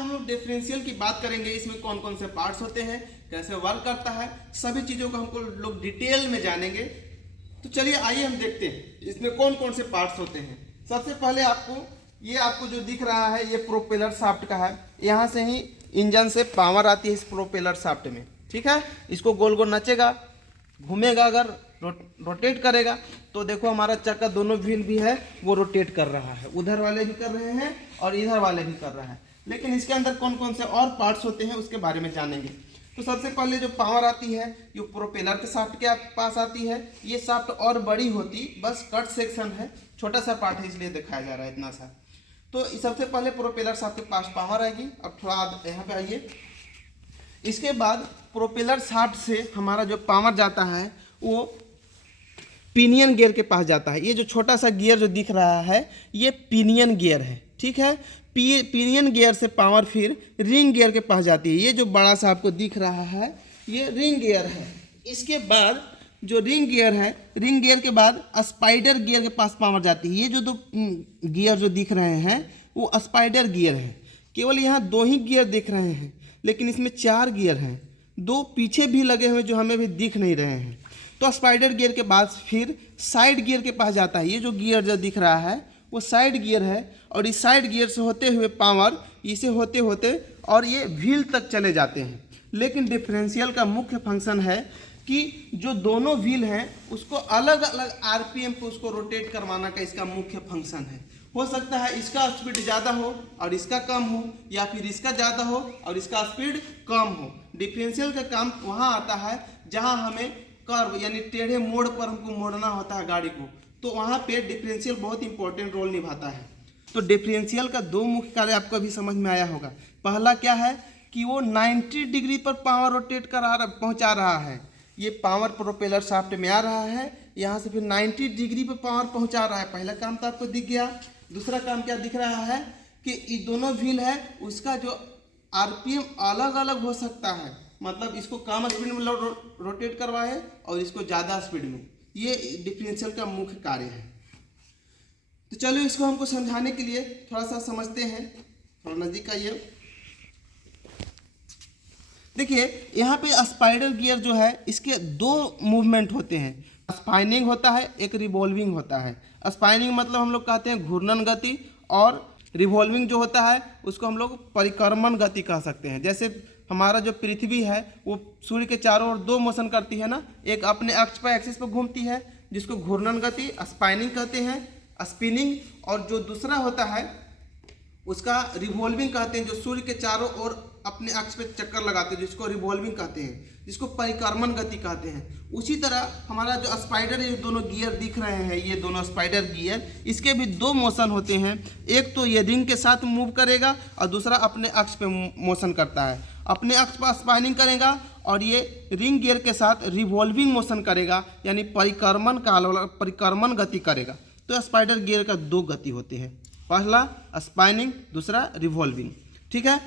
हम लोग डिफरेंशियल की बात करेंगे, इसमें कौन कौन से पार्ट्स होते हैं, कैसे वर्क करता है, सभी चीज़ों को हमको लोग डिटेल में जानेंगे। तो चलिए आइए हम देखते हैं इसमें कौन कौन से पार्ट्स होते हैं। सबसे पहले आपको जो दिख रहा है ये प्रोपेलर शाफ्ट का है। यहाँ से ही इंजन से पावर आती है इस प्रोपेलर शाफ्ट में, ठीक है। इसको गोल गोल नचेगा, घूमेगा, अगर रोटेट करेगा तो देखो हमारा चक्का दोनों व्हील भी है वो रोटेट कर रहा है, उधर वाले भी कर रहे हैं और इधर वाले भी कर रहा है। लेकिन इसके अंदर कौन कौन से और पार्ट्स होते हैं उसके बारे में जानेंगे। तो सबसे पहले जो पावर आती है ये प्रोपेलर के शाफ्ट के पास आती है। ये शाफ्ट और बड़ी होती, बस कट सेक्शन है, छोटा सा पार्ट है इसलिए दिखाया जा रहा है इतना सा। तो सबसे पहले प्रोपेलर शाफ्ट के पास पावर आएगी। अब थोड़ा यहाँ पे आइए, इसके बाद प्रोपेलर शाफ्ट से हमारा जो पावर जाता है वो पिनियन गियर के पास जाता है। ये जो छोटा सा गियर जो दिख रहा है ये पिनियन गियर है, ठीक है। पिनियन गियर से पावर फिर रिंग गियर के पास जाती है। ये जो बड़ा सा आपको दिख रहा है ये रिंग गियर है। इसके बाद जो रिंग गियर है, रिंग गियर के बाद स्पाइडर गियर के पास पावर जाती है। ये जो दो गियर जो दिख रहे हैं वो स्पाइडर गियर है। केवल यहाँ 2 ही गियर दिख रहे हैं लेकिन इसमें 4 गियर हैं, 2 पीछे भी लगे हुए जो हमें भी दिख नहीं रहे हैं। तो स्पाइडर गियर के बाद फिर साइड गियर के पास जाता है। ये जो गियर जो दिख रहा है वो साइड गियर है और इस साइड गियर से होते हुए पावर इसे होते होते और ये व्हील तक चले जाते हैं। लेकिन डिफरेंशियल का मुख्य फंक्शन है कि जो दोनों व्हील हैं उसको अलग अलग आरपीएम पे उसको रोटेट करवाना का इसका मुख्य फंक्शन है। हो सकता है इसका स्पीड ज़्यादा हो और इसका कम हो, या फिर इसका ज़्यादा हो और इसका स्पीड कम हो। डिफरेंशियल का काम वहाँ आता है जहाँ हमें कर्व यानी टेढ़े मोड़ पर हमको मोड़ना होता है गाड़ी को, तो वहाँ पे डिफरेंशियल बहुत इंपॉर्टेंट रोल निभाता है। तो डिफरेंशियल का 2 मुख्य कार्य आपको अभी समझ में आया होगा। पहला क्या है कि वो 90 डिग्री पर पावर रोटेट पहुँचा रहा है। ये पावर प्रोपेलर शाफ्ट में आ रहा है, यहाँ से फिर 90 डिग्री पर पावर पहुँचा रहा है। पहला काम तो आपको दिख गया। दूसरा काम क्या दिख रहा है कि ये दोनों व्हील है उसका जो आरपीएम अलग अलग हो सकता है, मतलब इसको कम स्पीड में रोटेट करवाए और इसको ज़्यादा स्पीड में। ये डिफरेंशियल का मुख्य कार्य है। तो चलो इसको हमको समझाने के लिए थोड़ा सा समझते हैं। थोड़ा नज़दीक आइए। देखिए यहाँ पे स्पाइडर गियर जो है इसके 2 मूवमेंट होते हैं। स्पाइनिंग होता है, एक रिवॉल्विंग होता है। स्पाइनिंग मतलब हम लोग कहते हैं घूर्णन गति, और रिवॉल्विंग जो होता है उसको हम लोग परिक्रमण गति कह सकते हैं। जैसे हमारा जो पृथ्वी है वो सूर्य के चारों ओर 2 मोशन करती है ना, एक अपने अक्ष पर एक्सिस पर घूमती है जिसको घूर्णन गति स्पाइनिंग कहते हैं, स्पिनिंग, और जो दूसरा होता है उसका रिवॉल्विंग कहते हैं, जो सूर्य के चारों ओर अपने अक्ष पे चक्कर लगाते हैं जिसको रिवॉल्विंग कहते हैं, जिसको परिक्रमण गति कहते हैं। उसी तरह हमारा जो स्पाइडर ये दोनों गियर दिख रहे हैं, ये दोनों स्पाइडर गियर, इसके भी 2 मोशन होते हैं। एक तो ये रिंग के साथ मूव करेगा और दूसरा अपने अक्ष पे मोशन करता है। अपने अक्ष पर स्पाइनिंग करेगा और ये रिंग गियर के साथ रिवॉल्विंग मोशन करेगा, यानी परिक्रमण गति करेगा। तो स्पाइडर गियर का 2 गति होते हैं, पहला स्पाइनिंग, दूसरा रिवॉल्विंग, ठीक है।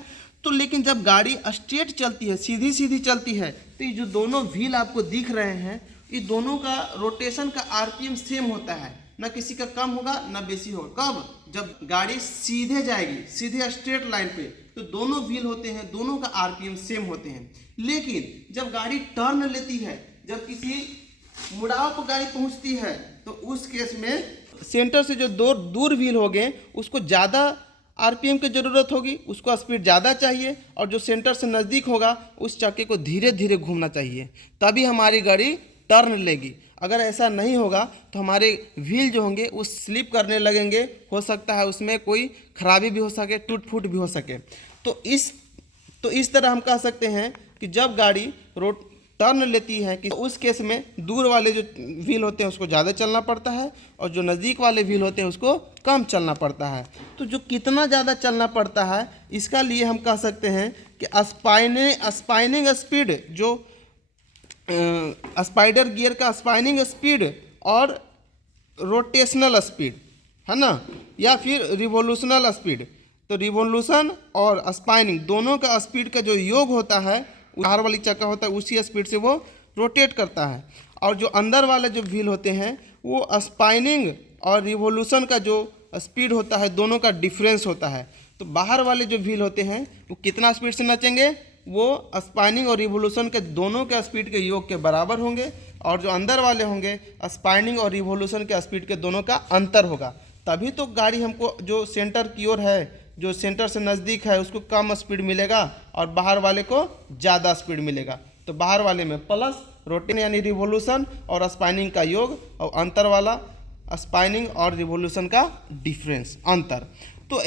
तो लेकिन जब गाड़ी स्ट्रेट चलती है, सीधी सीधी चलती है, तो ये जो दोनों व्हील आपको दिख रहे हैं ये दोनों का रोटेशन का आरपीएम सेम होता है, ना किसी का कम होगा ना बेसी होगा। कब? जब गाड़ी सीधे जाएगी, सीधे स्ट्रेट लाइन पे, तो दोनों व्हील होते हैं, दोनों का आरपीएम सेम होते हैं। लेकिन जब गाड़ी टर्न लेती है, जब किसी मुड़ाव पर गाड़ी पहुंचती है, तो उस केस में सेंटर से जो दूर व्हील हो गए उसको ज़्यादा आरपीएम की ज़रूरत होगी, उसको स्पीड ज़्यादा चाहिए, और जो सेंटर से नज़दीक होगा उस चक्के को धीरे धीरे घूमना चाहिए, तभी हमारी गाड़ी टर्न लेगी। अगर ऐसा नहीं होगा तो हमारे व्हील जो होंगे वो स्लिप करने लगेंगे, हो सकता है उसमें कोई खराबी भी हो सके, टूट फूट भी हो सके। तो इस तरह हम कह सकते हैं कि जब गाड़ी टर्न लेती है कि उस केस में दूर वाले जो व्हील होते हैं उसको ज़्यादा चलना पड़ता है और जो नज़दीक वाले व्हील होते हैं उसको कम चलना पड़ता है। तो जो कितना ज़्यादा चलना पड़ता है इसका लिए हम कह सकते हैं कि स्पाइनिंग स्पीड, जो स्पाइडर गियर का स्पाइनिंग स्पीड और रोटेशनल स्पीड है ना, या फिर रिवोल्यूशनल स्पीड। तो रिवोल्यूशन और स्पाइनिंग दोनों का स्पीड का जो योग होता है, बाहर वाली चक्का होता है उसी स्पीड से वो रोटेट करता है। और जो अंदर वाले जो व्हील होते हैं वो स्पाइनिंग और रिवोल्यूशन का जो स्पीड होता है दोनों का डिफरेंस होता है। तो तो बाहर वाले जो व्हील होते हैं वो कितना स्पीड से नचेंगे, वो स्पाइनिंग और रिवोल्यूशन के दोनों के स्पीड के योग के बराबर होंगे, और जो अंदर वाले होंगे स्पाइनिंग और रिवोल्यूशन के स्पीड के दोनों का अंतर होगा। तभी तो गाड़ी हमको जो सेंटर की ओर है, जो सेंटर से नज़दीक है, उसको कम स्पीड मिलेगा और बाहर वाले को ज़्यादा स्पीड मिलेगा। तो बाहर वाले में प्लस रोटेशन यानी रिवोल्यूशन और स्पाइनिंग का योग, और अंतर वाला स्पाइनिंग और रिवोल्यूशन का डिफरेंस, अंतर। तो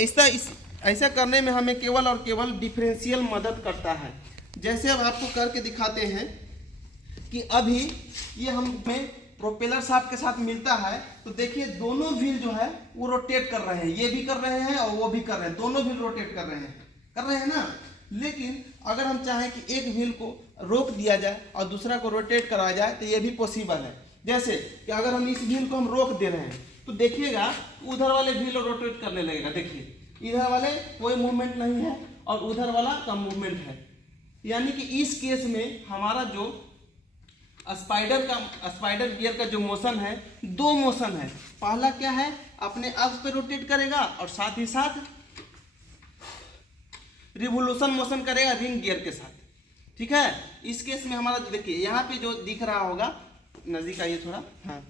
ऐसा करने में हमें केवल और केवल डिफरेंशियल मदद करता है। जैसे अब आपको करके दिखाते हैं कि अभी ये हमें प्रोपेलर शाफ्ट के साथ मिलता है, तो देखिए दोनों व्हील जो है वो रोटेट कर रहे हैं, ये भी कर रहे हैं और वो भी कर रहे हैं, दोनों व्हील रोटेट कर रहे हैं ना। लेकिन अगर हम चाहें कि एक व्हील को रोक दिया जाए और दूसरा को रोटेट कराया जाए तो ये भी पॉसिबल है। जैसे कि अगर हम इस व्हील को हम रोक दे रहे हैं तो देखिएगा उधर वाले व्हील रोटेट करने लगेगा। देखिए इधर वाले कोई मूवमेंट नहीं है और उधर वाला का मूवमेंट है, यानी कि इस केस में हमारा जो स्पाइडर गियर का जो मोशन है, दो मोशन है। पहला क्या है, अपने अक्ष पे रोटेट करेगा और साथ ही साथ रिवोल्यूशन मोशन करेगा रिंग गियर के साथ, ठीक है। इस केस में हमारा देखिए यहाँ पे जो दिख रहा होगा, नजदीक आइए थोड़ा, हाँ,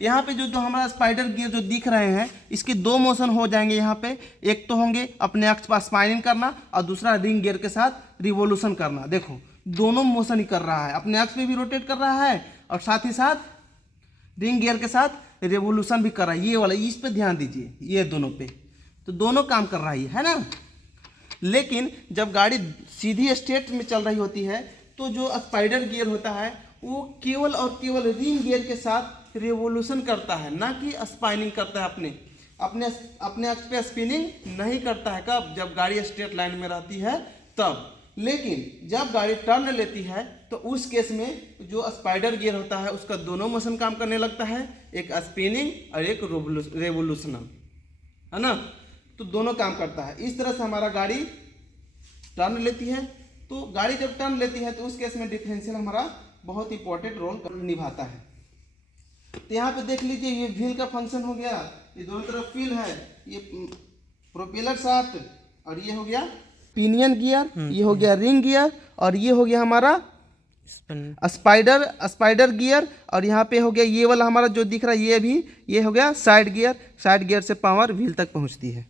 यहाँ पे जो हमारा स्पाइडर गियर जो दिख रहे हैं, इसके दो मोशन हो जाएंगे यहाँ पे। एक तो होंगे अपने अक्ष पर स्पाइनिंग करना और दूसरा रिंग गियर के साथ रिवोल्यूशन करना। देखो दोनों मोशन ही कर रहा है, अपने अक्ष पे भी रोटेट कर रहा है और साथ ही साथ रिंग गियर के साथ रिवोल्यूशन भी कर रहा है। ये वाला, इस पे ध्यान दीजिए, ये दोनों पे, तो दोनों काम कर रहा है ना। लेकिन जब गाड़ी सीधी स्ट्रेट में चल रही होती है तो जो स्पाइडर गियर होता है वो केवल और केवल रिंग गियर के साथ रिवोल्यूशन करता है, ना कि स्पाइनिंग करता है। अपने अक्ष पे स्पिनिंग नहीं करता है। कब? जब गाड़ी स्ट्रेट लाइन में रहती है तब। लेकिन जब गाड़ी टर्न लेती है तो उस केस में जो स्पाइडर गियर होता है उसका दोनों मोशन काम करने लगता है, एक स्पिनिंग और एक रेवोल्यूशनल, है ना। तो दोनों काम करता है। इस तरह से हमारा गाड़ी टर्न लेती है। तो गाड़ी जब टर्न लेती है तो उस केस में डिफरेंशियल हमारा बहुत इंपॉर्टेंट रोल निभाता है। तो यहाँ पे देख लीजिए, ये व्हील का फंक्शन हो गया, ये दोनों तरफ व्हील है, ये प्रोपेलर शाफ्ट, और ये हो गया पिनियन गियर, ये हो गया रिंग गियर, और ये हो गया हमारा स्पाइडर गियर, और यहाँ पे हो गया ये वाला हमारा जो दिख रहा है ये हो गया साइड गियर से पावर व्हील तक पहुँचती है।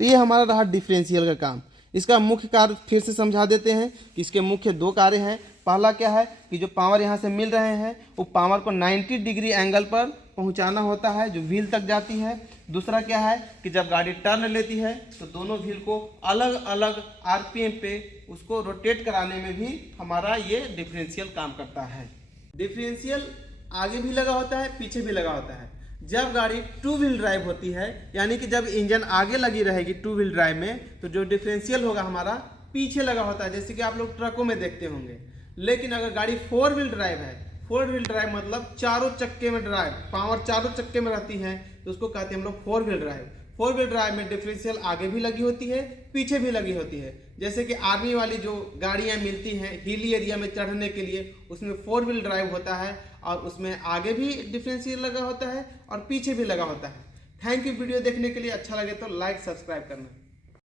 तो ये हमारा रहा डिफरेंशियल का काम। इसका मुख्य कार्य फिर से समझा देते हैं कि इसके मुख्य दो कार्य हैं। पहला क्या है कि जो पावर यहाँ से मिल रहे हैं वो पावर को 90 डिग्री एंगल पर पहुँचाना होता है जो व्हील तक जाती है। दूसरा क्या है कि जब गाड़ी टर्न लेती है तो दोनों व्हील को अलग अलग आरपीएम पे उसको रोटेट कराने में भी हमारा ये डिफरेंशियल काम करता है। डिफरेंशियल आगे भी लगा होता है, पीछे भी लगा होता है। जब गाड़ी टू व्हील ड्राइव होती है, यानी कि जब इंजन आगे लगी रहेगी टू व्हील ड्राइव में, तो जो डिफरेंशियल होगा हमारा पीछे लगा होता है, जैसे कि आप लोग ट्रकों में देखते होंगे। लेकिन अगर गाड़ी फोर व्हील ड्राइव है, फोर व्हील ड्राइव मतलब चारों चक्के में ड्राइव, पावर चारों चक्के में रहती है, तो उसको कहते हैं हम लोग four wheel drive. Four wheel drive में डिफरेंशियल आगे भी लगी होती है, पीछे भी लगी होती है। जैसे कि आर्मी वाली जो गाड़ियां मिलती हैं हिली एरिया में चढ़ने के लिए, उसमें फोर व्हील ड्राइव होता है और उसमें आगे भी डिफरेंशियल लगा होता है और पीछे भी लगा होता है। थैंक यू वीडियो देखने के लिए। अच्छा लगे तो लाइक सब्सक्राइब करना।